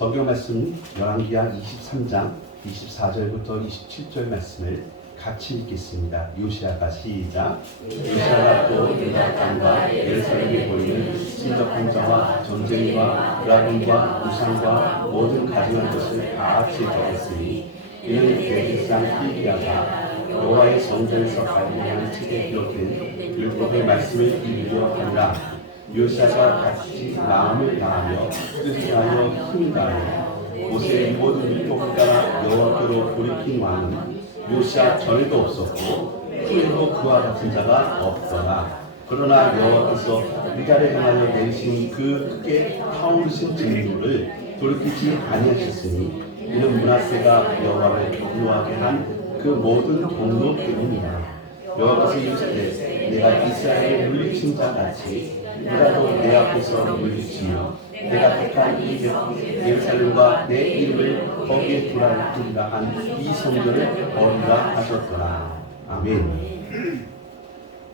성경 말씀 열왕기하 23장 24절부터 27절 말씀을 같이 읽겠습니다. 요시야가 시작. 요시야가 또 유다 땅과 예루살렘에 보이는 신적 공자와 전쟁과 드라곤과 우상과 모든 가증한 것을 다 같이 적었으니 이는 대제사장 hilki야가 여호와의 성전에서 발견한 책에 기록된 율법의 말씀을 이루려 하니라. 요시야가 같이 마음을 다하며 뜻을 다하여 힘을 다하며 모세의 모든 율법을 따라 여호와께로 돌이킨 왕은 요시야 전에도 없었고 후에도 그와 같은 자가 없더라. 그러나 여호와께서 유다를 향하여 내리신 그 크게 타오르신 진노를 돌이키지 아니하셨으니 이는 므낫세가 여호와를 분노하게 한 그 모든 공로 때문이라. 여호와께서 이르시되 내가 이스라엘을 물리친 자 같이 유다도 내 앞에서 물리치며 내가 택한 이 예루살렘과 내 이름을 거기에 두리라 한 이 성전을 버리라 하셨더라. 아멘.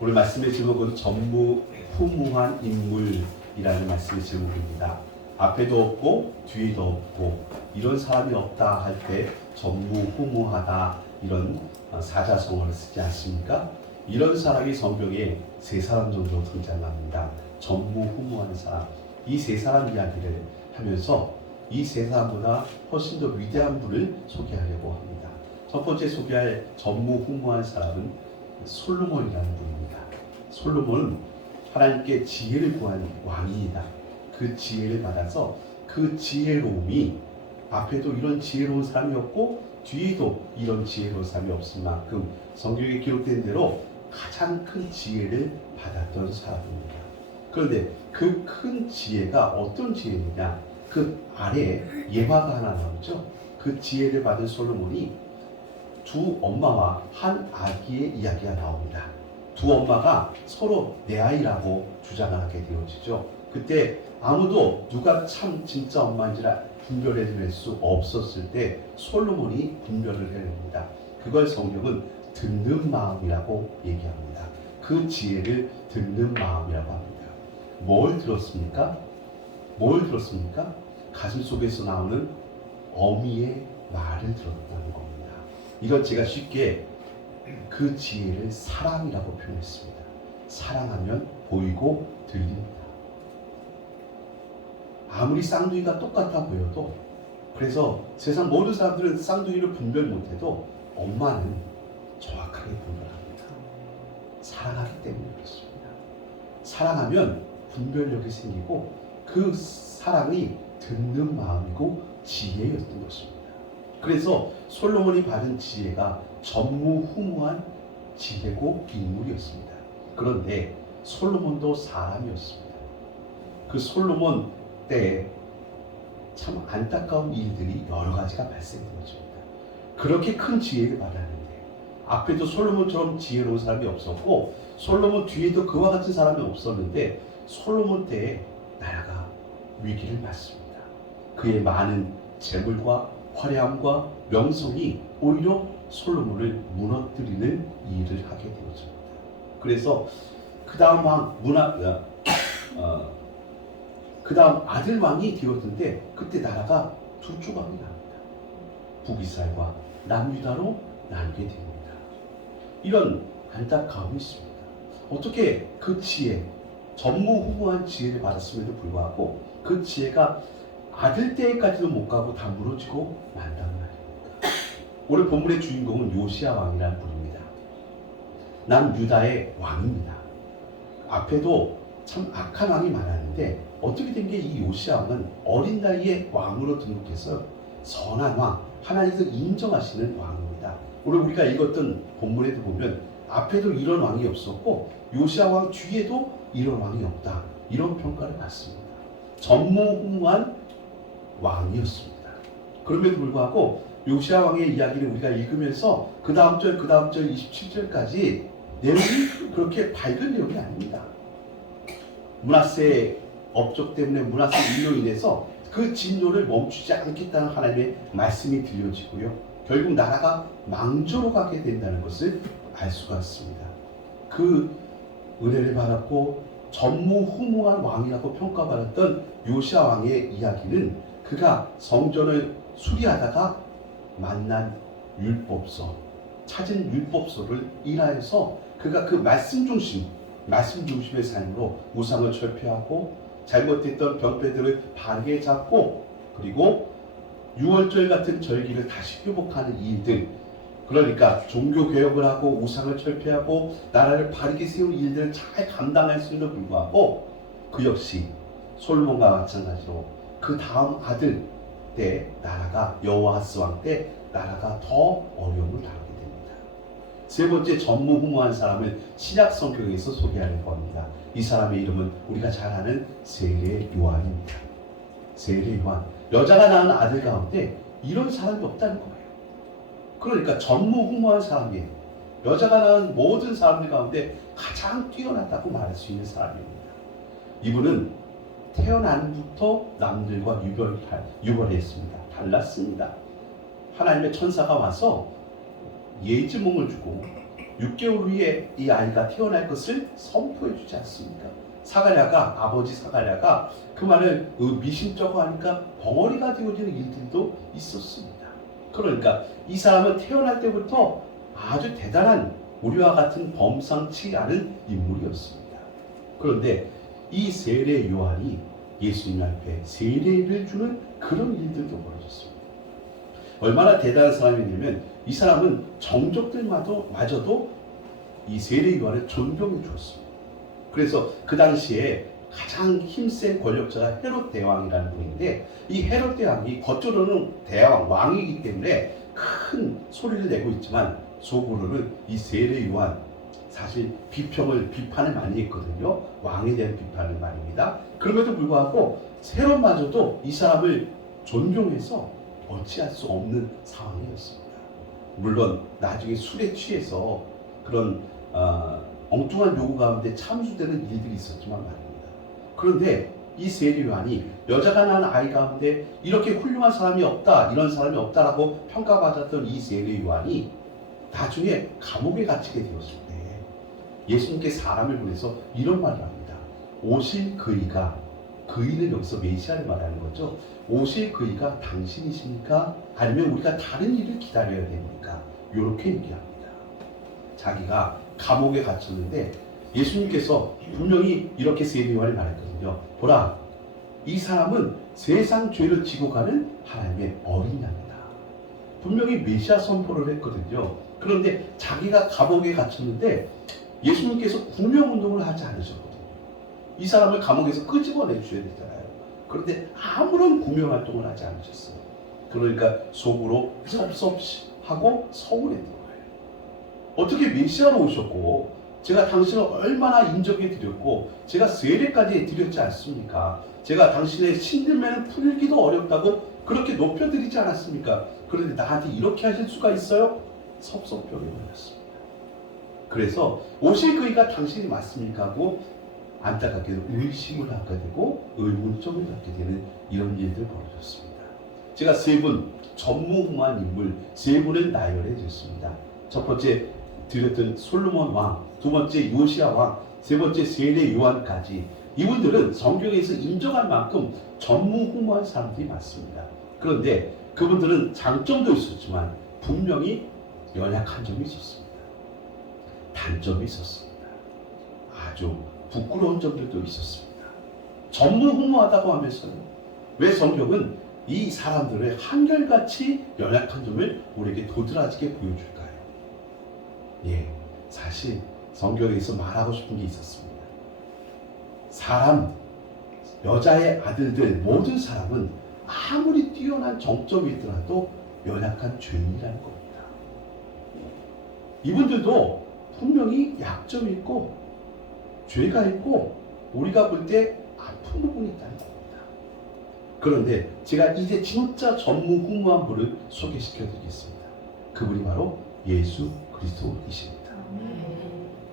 오늘 말씀의 제목은 전무후무한 인물이라는 말씀의 제목입니다. 앞에도 없고 뒤에도 없고 이런 사람이 없다 할 때 전무후무하다 이런 사자성어를 쓰지 않습니까? 이런 사람이 성경에 세 사람 정도 등장합니다. 전무후무한 사람. 이 세 사람 이야기를 하면서 이 세 사람보다 훨씬 더 위대한 분을 소개하려고 합니다. 첫 번째 소개할 전무후무한 사람은 솔로몬이라는 분입니다. 솔로몬은 하나님께 지혜를 구한 왕이다. 그 지혜를 받아서 그 지혜로움이 앞에도 이런 지혜로운 사람이 없고 뒤에도 이런 지혜로운 사람이 없을 만큼 성경에 기록된 대로 가장 큰 지혜를 받았던 사람입니다. 그런데 그 큰 지혜가 어떤 지혜느냐? 그 아래에 예화가 하나 나오죠. 그 지혜를 받은 솔로몬이 두 엄마와 한 아기의 이야기가 나옵니다. 두 엄마가 서로 내 아이라고 주장을 하게 되어지죠. 그때 아무도 누가 참 진짜 엄마인지라 분별해낼 수 없었을 때 솔로몬이 분별을 해냅니다. 그걸 성경은 듣는 마음이라고 얘기합니다. 그 지혜를 듣는 마음이라고 합니다. 뭘 들었습니까? 뭘 들었습니까? 가슴 속에서 나오는 어미의 말을 들었다는 겁니다. 이건 제가 쉽게 그 지혜를 사랑이라고 표현했습니다. 사랑하면 보이고 들립니다. 아무리 쌍둥이가 똑같아 보여도, 그래서 세상 모든 사람들은 쌍둥이를 분별 못해도 엄마는 정확하게 분별합니다. 사랑하기 때문에 그렇습니다. 사랑하면 분별력이 생기고 그 사랑이 듣는 마음이고 지혜였던 것입니다. 그래서 솔로몬이 받은 지혜가 전무후무한 지혜고 인물이었습니다. 그런데 솔로몬도 사람이었습니다. 그 솔로몬 때에 참 안타까운 일들이 여러 가지가 발생되었습니다. 그렇게 큰 지혜를 받았는데 앞에도 솔로몬처럼 지혜로운 사람이 없었고 솔로몬 뒤에도 그와 같은 사람이 없었는데 솔로몬 때에 나라가 위기를 맞습니다. 그의 많은 재물과 화려함과 명성이 오히려 솔로몬을 무너뜨리는 일을 하게 되었습니다. 그래서 그 다음 왕 그 다음 아들 왕이 되었는데 그때 나라가 두 조각이 납니다. 북이스라엘과 남유다로 나뉘게 됩니다. 이런 안타까움이 있습니다. 어떻게 그 지혜, 전무후무한 지혜를 받았음에도 불구하고 그 지혜가 아들 때까지도 못 가고 다 무너지고 만단 말입니다. 오늘 본문의 주인공은 요시야 왕이라는 분입니다. 남유다의 왕입니다. 앞에도 참 악한 왕이 많았는데 어떻게 된 게 이 요시야 왕은 어린 나이에 왕으로 등극해서 선한 왕, 하나님께서 인정하시는 왕입니다. 오늘 우리가 읽었던 본문에도 보면 앞에도 이런 왕이 없었고 요시야 왕 뒤에도 이런 왕이 없다. 이런 평가를 받습니다. 전무후무한 왕이었습니다. 그럼에도 불구하고 요시야 왕의 이야기를 우리가 읽으면서 그 다음 절 27절까지 내용이 그렇게 밝은 내용이 아닙니다. 므낫세의 업적 때문에 므낫세 일로 인해서 그 진노를 멈추지 않겠다는 하나님의 말씀이 들려지고요. 결국 나라가 망조로 가게 된다는 것을 알 수가 있습니다. 그 은혜를 받았고 전무후무한 왕이라고 평가받았던 요시야 왕의 이야기는 그가 성전을 수리하다가 만난 율법서, 찾은 율법서를 인하여서 그가 그 말씀 중심의 삶으로 우상을 철폐하고 잘못됐던 병폐들을 바르게 잡고 그리고 유월절 같은 절기를 다시 회복하는 일들, 그러니까 종교개혁을 하고 우상을 철폐하고 나라를 바르게 세운 일들을 잘 감당했음에도 불구하고 그 역시 솔로몬과 마찬가지로 그 다음 아들 때 나라가 여호아하스 왕 때 나라가 더 어려움을 당하게 됩니다. 세 번째 전무후무한 사람을 신약 성경에서 소개하는 겁니다. 이 사람의 이름은 우리가 잘 아는 세례 요한입니다. 세례 요한. 여자가 낳은 아들 가운데 이런 사람이 없다는 거예요. 그러니까 전무후무한 사람이에요. 여자가 낳은 모든 사람들 가운데 가장 뛰어났다고 말할 수 있는 사람입니다. 이분은 태어난부터 남들과 유별했습니다. 달랐습니다. 하나님의 천사가 와서 예지몽을 주고 6개월 후에 이 아이가 태어날 것을 선포해 주지 않습니까? 아버지 사가랴가 그 말을 미심쩍어 하니까 벙어리가 되어지는 일들도 있었습니다. 그러니까 이 사람은 태어날 때부터 아주 대단한 우리와 같은 범상치 않은 인물이었습니다. 그런데 이 세례 요한이 예수님 앞에 세례를 주는 그런 일들도 벌어졌습니다. 얼마나 대단한 사람이냐면 이 사람은 정족들마저도 이 세례 요한을 존경해 주었습니다. 그래서 그 당시에 가장 힘센 권력자가 헤롯 대왕이라는 분인데 이 헤롯 대왕이 겉으로는 대왕, 왕이기 때문에 큰 소리를 내고 있지만 속으로는 이 세례 요한 사실 비판을 많이 했거든요. 왕에 대한 비판을 말입니다. 그럼에도 불구하고 헤롯마저도 이 사람을 존경해서 어찌할 수 없는 상황이었습니다. 물론 나중에 술에 취해서 그런 엉뚱한 요구 가운데 참수되는 일들이 있었지만 말입니다. 그런데 이 세례 요한이 여자가 낳은 아이 가운데 이렇게 훌륭한 사람이 없다, 이런 사람이 없다라고 평가받았던 이 세례 요한이 나중에 감옥에 갇히게 되었을 때 예수님께 사람을 보내서 이런 말을 합니다. 오실 그이가, 그이는 여기서 메시아를 말하는 거죠. 오실 그이가 당신이십니까? 아니면 우리가 다른 일을 기다려야 됩니까? 이렇게 얘기합니다. 자기가 감옥에 갇혔는데 예수님께서 분명히 이렇게 세례 요한이 말했거든요. 보라, 이 사람은 세상 죄를 지고 가는 하나님의 어린 양이다. 분명히 메시아 선포를 했거든요. 그런데 자기가 감옥에 갇혔는데 예수님께서 구명운동을 하지 않으셨거든요. 이 사람을 감옥에서 끄집어내 주셔야 되잖아요. 그런데 아무런 구명활동을 하지 않으셨어요. 그러니까 속으로 섭섭하고 서운했던 거예요. 어떻게 메시아로 오셨고 제가 당신을 얼마나 인정해 드렸고 제가 세례까지 드렸지 않습니까? 제가 당신의 신들매는 풀기도 어렵다고 그렇게 높여드리지 않았습니까? 그런데 나한테 이렇게 하실 수가 있어요? 섭섭병에 걸렸습니다. 그래서 오실 그이가 당신이 맞습니까? 하고 안타깝게도 의심을 하게 되고 의문점을 갖게 되는 이런 일들 벌어졌습니다. 제가 세 분 전무후무한 인물 세 분을 나열해 줬습니다. 첫 번째 드렸던 솔로몬 왕, 두 번째 요시야 왕, 세 번째 세례 요한까지 이분들은 성경에서 인정할 만큼 전무후무한 사람들이 많습니다. 그런데 그분들은 장점도 있었지만 분명히 연약한 점이 있었습니다. 단점이 있었습니다. 아주 부끄러운 점들도 있었습니다. 전무후무하다고 하면서는 왜 성경은 이 사람들의 한결같이 연약한 점을 우리에게 도드라지게 보여줄까요? 예, 사실 성경에서 말하고 싶은 게 있었습니다. 여자의 아들들 모든 사람은 아무리 뛰어난 정점이 있더라도 연약한 죄인이라는 겁니다. 이분들도 분명히 약점이 있고 죄가 있고 우리가 볼 때 아픈 부분이 있다는 겁니다. 그런데 제가 이제 진짜 전무후무한 분을 소개시켜 드리겠습니다. 그분이 바로 예수 그리스도이십니다.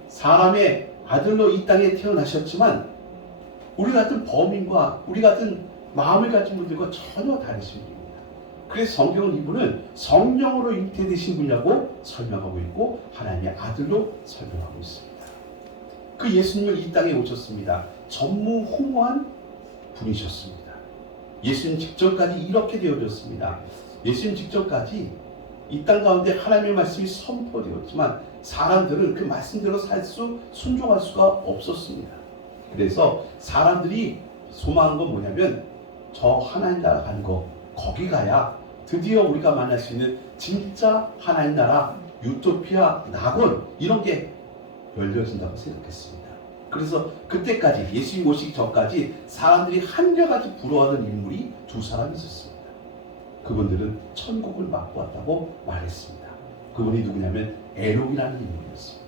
사람의 아들로 이 땅에 태어나셨지만 우리 같은 범인과 우리 같은 마음을 가진 분들과 전혀 다르신 분입니다. 그래서 성경은 이분을 성령으로 잉태되신 분이라고 설명하고 있고 하나님의 아들로 설명하고 있습니다. 그 예수님은 이 땅에 오셨습니다. 전무후무한 분이셨습니다. 예수님 직전까지 이렇게 되어졌습니다. 예수님 직전까지 이 땅 가운데 하나님의 말씀이 선포되었지만 사람들은 그 말씀대로 순종할 수가 없었습니다. 그래서 사람들이 소망한 건 뭐냐면 저 하나님 나라 가는 거, 거기 가야 드디어 우리가 만날 수 있는 진짜 하나님 나라, 유토피아, 낙원 이런 게 열려진다고 생각했습니다. 그래서 그때까지 예수님 오시기 전까지 사람들이 한결같이 부러워하는 인물이 두 사람이 있었습니다. 그분들은 천국을 맛보았다고 말했습니다. 그분이 누구냐면 에녹이라는 인물이었습니다.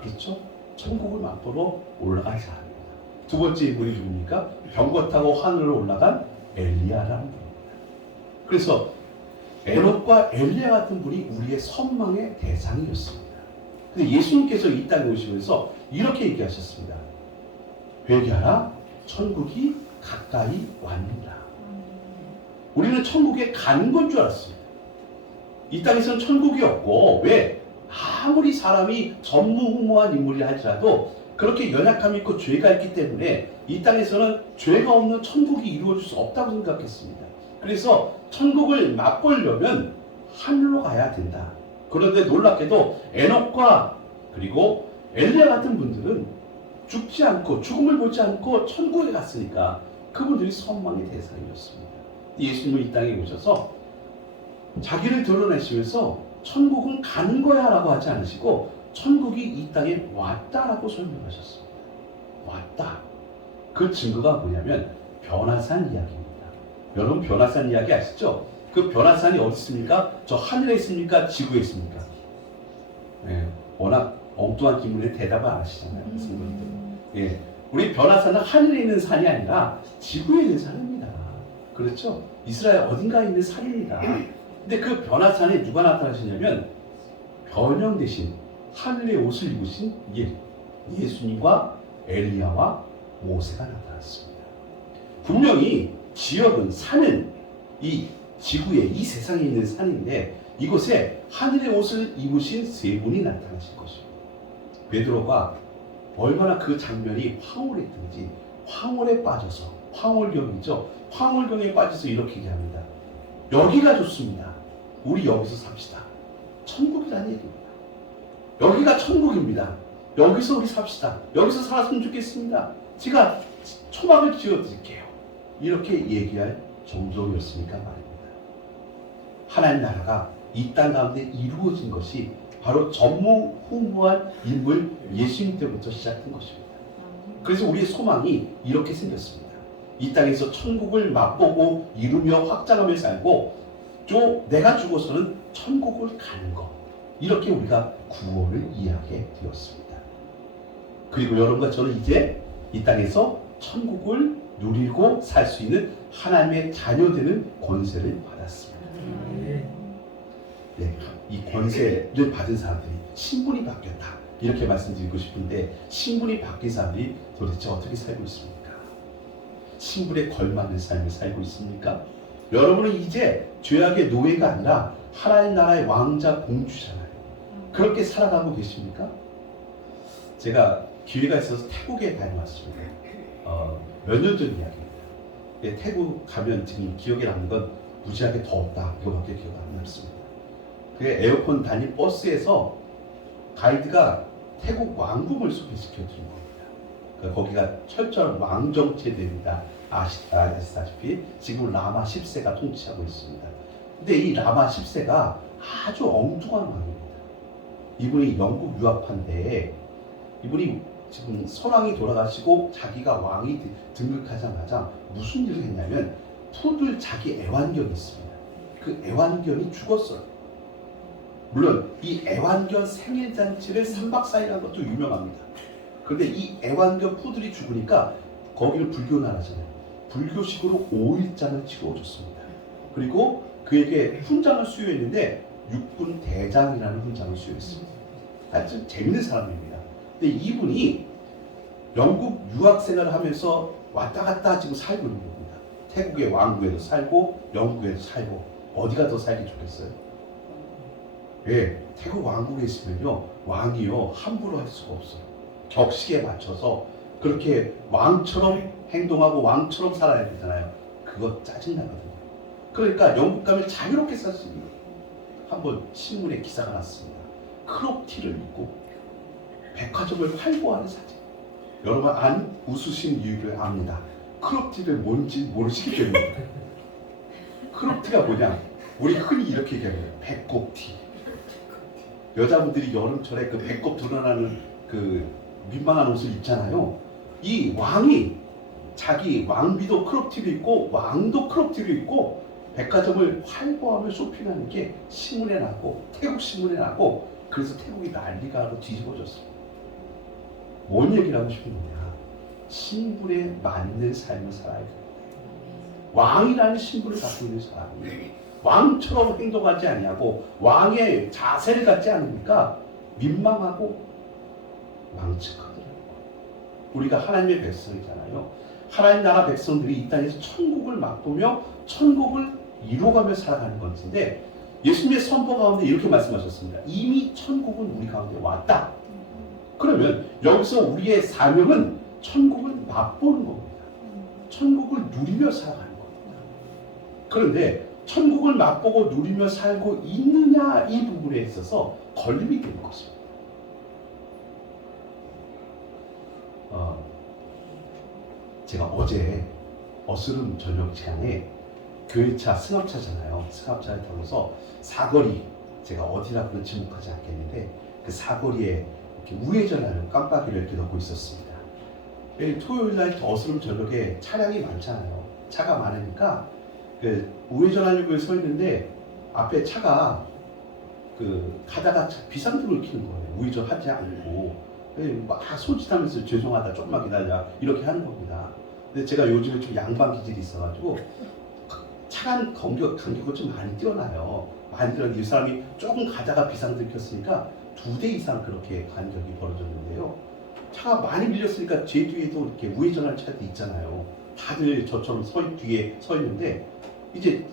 그렇죠? 천국을 맛보러 올라간 사람입니다. 두 번째 인물이 누굽니까? 병거 타고 하늘로 올라간 엘리야라는 분입니다. 그래서 에녹과 엘리야 같은 분이 우리의 선망의 대상이었습니다. 근데 예수님께서 이 땅에 오시면서 이렇게 얘기하셨습니다. 회개하라, 천국이 가까이 왔느니라. 우리는 천국에 가는 건 줄 알았습니다. 이 땅에서는 천국이 없고, 왜? 아무리 사람이 전무후무한 인물이라 할지라도 그렇게 연약함이 있고 죄가 있기 때문에 이 땅에서는 죄가 없는 천국이 이루어질 수 없다고 생각했습니다. 그래서 천국을 맛보려면 하늘로 가야 된다. 그런데 놀랍게도 에녹과 그리고 엘리야 같은 분들은 죽지 않고 죽음을 보지 않고 천국에 갔으니까 그분들이 선망의 대상이었습니다. 예수님은 이 땅에 오셔서 자기를 드러내시면서 천국은 가는 거야 라고 하지 않으시고 천국이 이 땅에 왔다라고 설명하셨습니다. 왔다. 그 증거가 뭐냐면 변화산 이야기입니다. 여러분 변화산 이야기 아시죠? 그 변화산이 어디 있습니까? 저 하늘에 있습니까? 지구에 있습니까? 네, 워낙 엉뚱한 질문에 대답을 안 하시잖아요. 예, 우리 변화산은 하늘에 있는 산이 아니라 지구에 있는 산입니다. 그렇죠? 이스라엘 어딘가에 있는 산입니다. 근데 그 변화산에 누가 나타나시냐면 변형 대신 하늘의 옷을 입으신 예수님과 엘리야와 모세가 나타났습니다. 분명히 지역은 산은 이 지구에 이 세상에 있는 산인데 이곳에 하늘의 옷을 입으신 세 분이 나타나신 것입니다. 베드로가 얼마나 그 장면이 황홀했든지 황홀에 빠져서 황홀경이죠. 황홀경에 빠져서 이렇게 얘기합니다. 여기가 좋습니다. 우리 여기서 삽시다. 천국이라는 얘기입니다. 여기가 천국입니다. 여기서 우리 삽시다. 여기서 살았으면 좋겠습니다. 제가 초막을 지어드릴게요. 이렇게 얘기할 정도였으니까 말입니다. 하나님 나라가 이 땅 가운데 이루어진 것이 바로 전무후무한 인물 예수님 때부터 시작된 것입니다. 그래서 우리의 소망이 이렇게 생겼습니다. 이 땅에서 천국을 맛보고 이루며 확장하며 살고 또 내가 죽어서는 천국을 가는 것, 이렇게 우리가 구원을 이해하게 되었습니다. 그리고 여러분과 저는 이제 이 땅에서 천국을 누리고 살 수 있는 하나님의 자녀되는 권세를 받았습니다. 네, 이 권세를 받은 사람들이 신분이 바뀌었다 이렇게 말씀드리고 싶은데, 신분이 바뀐 사람들이 도대체 어떻게 살고 있습니까? 신분에 걸맞는 삶을 살고 있습니까? 여러분은 이제 죄악의 노예가 아니라 하나님 나라의 왕자 공주잖아요. 그렇게 살아가고 계십니까? 제가 기회가 있어서 태국에 다녀왔습니다. 몇 년 전 이야기입니다. 태국 가면 지금 기억에 남는 건 무지하게 더웠다, 이거밖에 기억 안 남습니다. 그 에어컨 달린 버스에서 가이드가 태국 왕궁을 소개시켜 주는 겁니다. 그러니까 거기가 철저한 왕정체제입니다. 아시다시피 지금 라마 10세가 통치하고 있습니다. 근데 이 라마 10세가 아주 엉뚱한 왕입니다. 이분이 영국 유학파인데, 이분이 지금 선왕이 돌아가시고 자기가 왕이 등극하자마자 무슨 일을 했냐면 푸들 자기 애완견이 있습니다. 그 애완견이 죽었어요. 물론 이 애완견 생일잔치를 3박 4일 한 것도 유명합니다. 그런데 이 애완견 푸들이 죽으니까 거기를 불교 나라잖아요. 불교식으로 5일장을 치러줬습니다. 그리고 그에게 훈장을 수여했는데 육군 대장이라는 훈장을 수여했습니다. 아주 재밌는 사람입니다. 근데 이분이 영국 유학 생활을 하면서 왔다 갔다 지금 살고 있는 겁니다. 태국의 왕국에도 살고 영국에도 살고, 어디가 더 살기 좋겠어요? 왜? 태국 왕국에 있으면요, 왕이요 함부로 할 수가 없어요. 격식에 맞춰서 그렇게 왕처럼 행동하고 왕처럼 살아야 되잖아요. 그거 짜증나거든요. 그러니까 영국 가면 자유롭게 살 수 있는 거예요. 한번 신문에 기사가 났습니다. 크롭티를 입고 백화점을 활보하는 사진. 여러분 웃으신 이유를 압니다. 크롭티를 뭔지 모르시기 때문에. 크롭티가 뭐냐? 우리 흔히 이렇게 얘기해요. 배꼽티. 여자분들이 여름철에 그 배꼽 드러나는 그 민망한 옷을 입잖아요. 이 왕이 자기 왕비도 크롭티를 입고 왕도 크롭티를 입고 백화점을 활보하며 쇼핑하는 게 신문에 나고 태국 신문에 나고 그래서 태국이 난리가 나고 뒤집어졌어요. 뭔 얘기를 하고 싶은 거냐? 신분에 맞는 삶을 살아야 돼요. 왕이라는 신분을 갖고 있는 사람이 왕처럼 행동하지 않냐고 왕의 자세를 갖지 않으니까 민망하고 망측하더라고요. 우리가 하나님의 백성이잖아요. 하나님 나라 백성들이 이 땅에서 천국을 맛보며 천국을 이루어가며 살아가는 것인데 예수님의 선포 가운데 이렇게 말씀하셨습니다. 이미 천국은 우리 가운데 왔다. 그러면 여기서 우리의 사명은 천국을 맛보는 겁니다. 천국을 누리며 살아가는 겁니다. 그런데 천국을 맛보고 누리며 살고 있느냐 이 부분에 있어서 걸림이 되는 것입니다. 제가 어제 어스름 저녁 시간에 교회차 승합차잖아요. 승합차를 타고서 사거리, 제가 어디라고는 지목하지 않겠는데 그 사거리에 이렇게 우회전하는 깜빡이를 이렇게 넣고 있었습니다. 토요일날 어스름 저녁에 차량이 많잖아요. 차가 많으니까 그 우회전하려고 서 있는데 앞에 차가 그 가다가 비상등을 켜는 거예요. 우회전하지 않고 막 손짓하면서 죄송하다 조금만 기다려 이렇게 하는 겁니다. 근데 제가 요즘에 좀 양반 기질이 있어가지고 차간 간격은 좀 많이 뛰어나요. 많이 뛰어나는데 이 사람이 조금 가다가 비상등 켰으니까 2대 이상 그렇게 간격이 벌어졌는데요. 차가 많이 밀렸으니까 제 뒤에도 이렇게 우회전할 차도 있잖아요. 다들 저처럼 뒤에 서 있는데 이제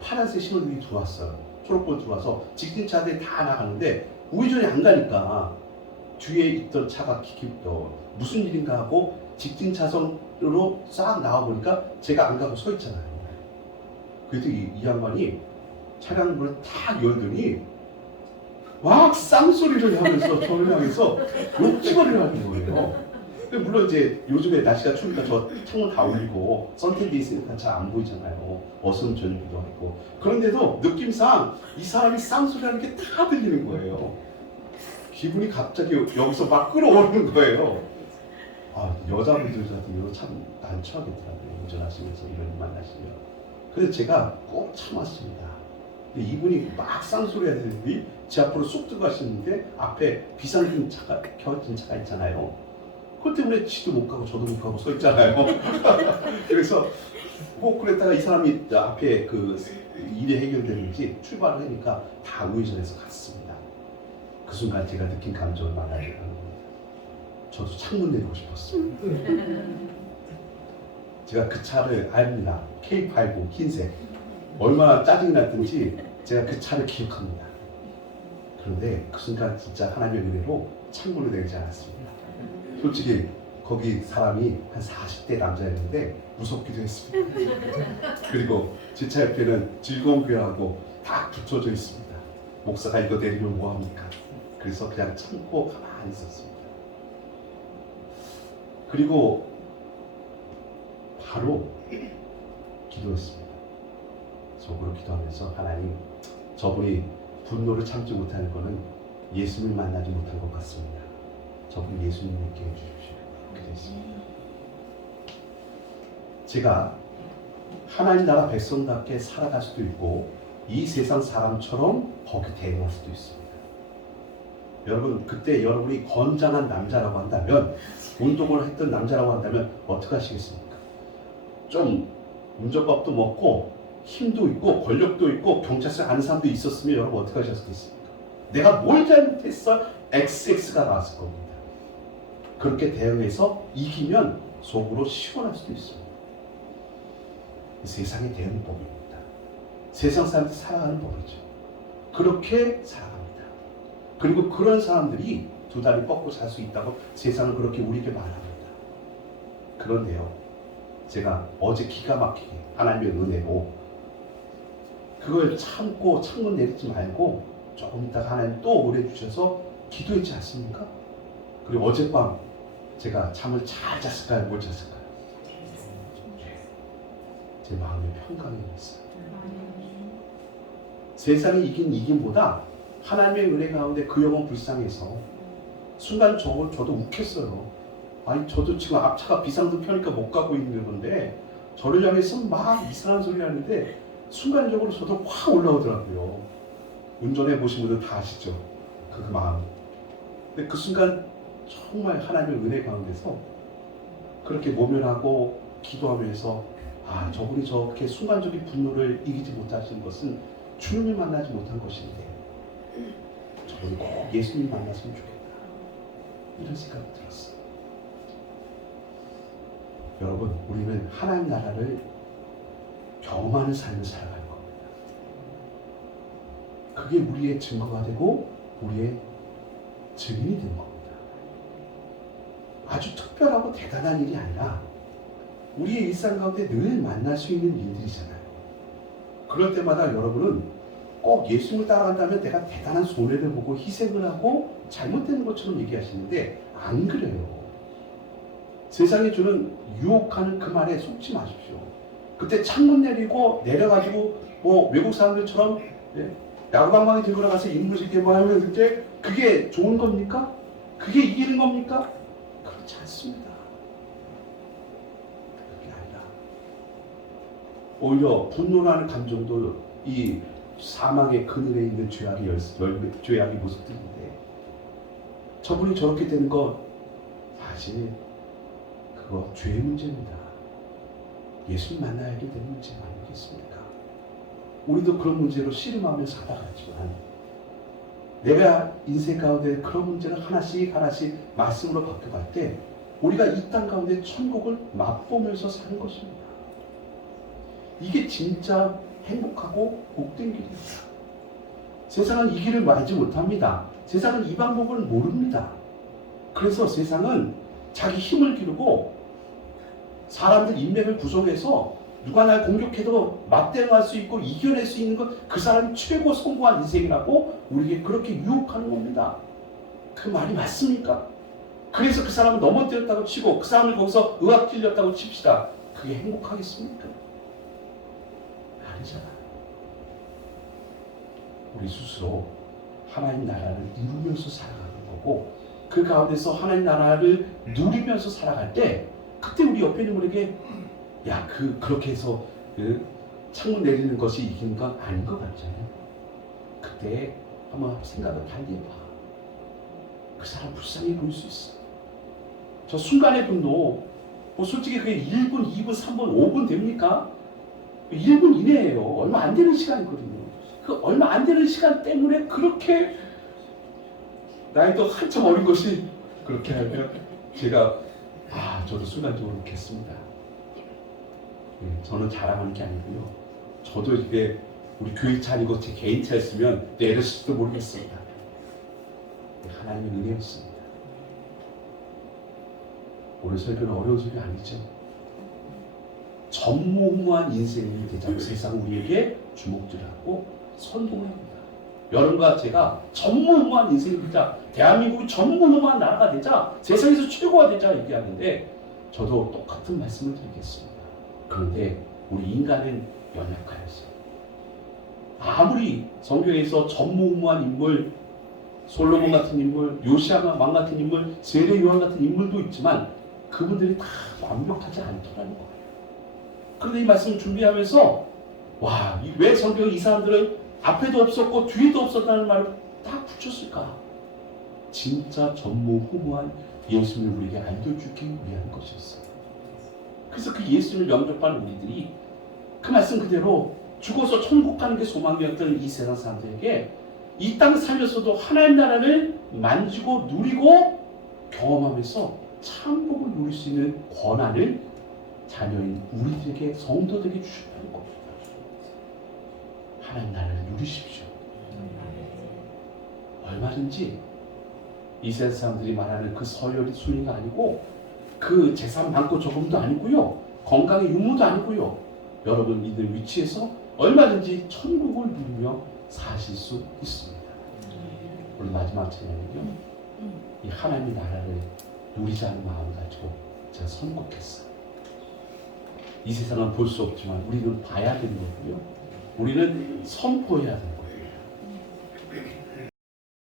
파란색 신호등이 들어왔어요. 초록불 들어와서 직진차들이 다 나가는데 우회전이 안 가니까 뒤에 있던 차가 무슨 일인가 하고 직진 차선으로 싹 나와보니까 제가 안 가고 서 있잖아요. 그래서 이 양반이 차량 문을 탁 열더니 막 쌍소리를 하면서 저를 향해서 욕지거리를 하는 거예요. 물론 이제 요즘에 날씨가 추우니까 저 창문 다 올리고 선탠데 있으니까 잘 안 보이잖아요. 어스름 저녁이기도 하고. 그런데도 느낌상 이 사람이 쌍소리 하는 게 다 들리는 거예요. 기분이 갑자기 여기서 막 끌어오르는 거예요. 여자분들 같은 경우 참 난처하겠더라고요. 운전하시면서 이런 일 만나시면. 그래서 제가 꼭 참았습니다. 근데 이분이 막 쌍소리 하더니 제 앞으로 쑥 들어가시는데 앞에 비상등 차가 켜진 차가 있잖아요. 그것 때문에 지도 못 가고 저도 못 가고 서 있잖아요. 그래서 그랬다가 이 사람이 앞에 그 일이 해결되는지 출발을 하니까 다 우회전해서 갔습니다. 그 순간 제가 느낀 감정을 말하려고 하는 겁니다. 저도 창문 내리고 싶었어요. 제가 그 차를 압니다. K89 흰색. 얼마나 짜증이 났든지 제가 그 차를 기억합니다. 그런데 그 순간 진짜 하나님의 은혜로 창문을 내리지 않았습니다. 솔직히 거기 사람이 한 40대 남자였는데 무섭기도 했습니다. 그리고 제 차 옆에는 즐거운 교회하고 딱 붙여져 있습니다. 목사가 이거 내리면 뭐합니까? 그래서 그냥 참고 가만히 있었습니다. 그리고 바로 기도했습니다. 속으로 기도하면서 하나님, 저분이 분노를 참지 못하는 것은 예수님을 만나지 못한 것 같습니다. 저분 예수님 믿게 해주십시오. 그렇게 됐습니다. 제가 하나님 나라 백성답게 살아갈 수도 있고 이 세상 사람처럼 거기 대응할 수도 있습니다. 여러분, 그때 여러분이 건장한 남자라고 한다면, 운동을 했던 남자라고 한다면 어떻게 하시겠습니까? 좀 운전법도 먹고 힘도 있고 권력도 있고 경찰서 아는 사람도 있었으면 여러분 어떻게 하셨겠습니까? 내가 뭘 잘못했어? XX가 나왔을 겁니다. 그렇게 대응해서 이기면 속으로 시원할 수도 있습니다. 세상의 대응법입니다. 세상 사람들이 살아가는 법이죠. 그렇게 살아갑니다. 그리고 그런 사람들이 두 다리 뻗고 살 수 있다고 세상은 그렇게 우리에게 말합니다. 그런데요, 제가 어제 기가 막히게 하나님의 은혜로 그걸 참고 창문 내리지 말고 조금 있다가 하나님 또 은혜 주셔서 기도했지 않습니까? 그리고 어젯밤 제가 잠을 잘 잤을까요? 못 잤을까요? 제 마음이 평강해졌어요. 세상이 이긴 이김보다 하나님의 은혜 가운데 그 영혼 불쌍해서 순간 저도 웃겼어요. 아니 저도 지금 앞차가 비상등 켜니까 못 가고 있는 건데 저를 향해서 막 이상한 소리 하는데 순간적으로 저도 확 올라오더라고요. 운전해 보신 분들 다 아시죠? 그 마음. 근데 그 순간 정말 하나님의 은혜 가운데서 그렇게 모면하고 기도하면서 아 저분이 저렇게 순간적인 분노를 이기지 못하시는 것은 주님을 만나지 못한 것인데 저분이 꼭 예수님 만났으면 좋겠다. 이런 생각이 들었어요. 여러분 우리는 하나님 나라를 경험하는 삶을 살아가는 겁니다. 그게 우리의 증거가 되고 우리의 증인이 되는 겁니다. 아주 특별하고 대단한 일이 아니라 우리의 일상 가운데 늘 만날 수 있는 일들이잖아요. 그럴 때마다 여러분은 꼭 예수님을 따라간다면 내가 대단한 손해를 보고 희생을 하고 잘못되는 것처럼 얘기하시는데 안 그래요. 세상이 주는 유혹하는 그 말에 속지 마십시오. 그때 창문 내리고 내려가지고 뭐 외국 사람들처럼 야구방망이 들고 나가서 인물짓게 뭐 하면 그때 그게 좋은 겁니까? 그게 이기는 겁니까? 그렇지 않습니다. 그게 아니라 오히려 분노라는 감정도 이 사망의 그늘에 있는 죄악의 모습들인데 저분이 저렇게 되는 건 사실 그거 죄의 문제입니다. 예수님 만나야 되는 문제 아니겠습니까? 우리도 그런 문제로 씨름하며 살아가지만 내가 인생 가운데 그런 문제를 하나씩 말씀으로 바뀌어갈 때 우리가 이 땅 가운데 천국을 맛보면서 사는 것입니다. 이게 진짜 행복하고 복된 길입니다. 세상은 이 길을 알지 못합니다. 세상은 이 방법을 모릅니다. 그래서 세상은 자기 힘을 기르고 사람들 인맥을 구성해서 누가 날 공격해도 맞대응할 수 있고 이겨낼 수 있는 것 그 사람이 최고 성공한 인생이라고 우리에게 그렇게 유혹하는 겁니다. 그 말이 맞습니까? 그래서 그 사람을 넘어뜨렸다고 치고 그 사람을 거기서 의학 찔렸다고 칩시다. 그게 행복하겠습니까? 아니잖아요. 우리 스스로 하나님 나라를 이루면서 살아가는 거고 그 가운데서 하나님 나라를 누리면서 살아갈 때 그때 우리 옆에 있는 분에게 야 그렇게 해서 창문 내리는 것이 이기는 건 아닌 것 같잖아요. 그때 한번 생각을 달리 해봐. 그 사람 불쌍해 보일 수 있어. 저 순간의 분노 뭐 솔직히 그게 1분, 2분, 3분, 5분 됩니까? 1분 이내예요. 얼마 안 되는 시간이거든요. 그 얼마 안 되는 시간 때문에 그렇게 나이도 한참 어린 것이 그렇게 하면 제가 저도 순간적으로 그렇겠습니다. 저는 자랑하는 게 아니고요. 저도 이게 우리 교회 차 아니고 제 개인 차였으면 내렸을지도 모르겠습니다. 하나님의 은혜였습니다. 오늘 설교는 어려운 설교 아니죠. 전무후무한 인생이 되자고 세상 우리에게 주목들 하고 선동합니다. 여러분과 제가 전무후무한 인생이 되자, 대한민국이 전무후무한 나라가 되자, 세상에서 최고가 되자 얘기하는데 저도 똑같은 말씀을 드리겠습니다. 그런데 우리 인간은 연약하였어요. 아무리 성경에서 전무후무한 인물, 솔로몬 같은 인물, 요시아 왕 같은 인물, 세례 요한 같은 인물도 있지만 그분들이 다 완벽하지 않더라는 거예요. 그런데 이 말씀을 준비하면서 왜 성경에 이 사람들은 앞에도 없었고 뒤에도 없었다는 말을 딱 붙였을까? 진짜 전무후무한 예수님을 우리에게 알려주기 위한 것이었어요. 그래서 그 예수님을 영접하는 우리들이 그 말씀 그대로 죽어서 천국 가는 게 소망이었던 이 세상 사람들에게 이 땅 살면서도 하나님 나라를 만지고 누리고 경험하면서 참복을 누릴 수 있는 권한을 자녀인 우리들에게 성도들에게 주셨다는 겁니다. 하나님 나라를 누리십시오. 얼마든지 이 세상 사람들이 말하는 그 서열이 순위가 아니고 그 재산 많고 적음도 아니고요. 건강의 유무도 아니고요. 여러분 있는 위치에서 얼마든지 천국을 누리며 사실 수 있습니다. 오늘 마지막 찬양은요, 이 하나님의 나라를 누리자는 마음을 가지고 제가 선곡했어요. 이 세상은 볼 수 없지만 우리는 봐야 되는 거고요. 우리는 선포해야 된다.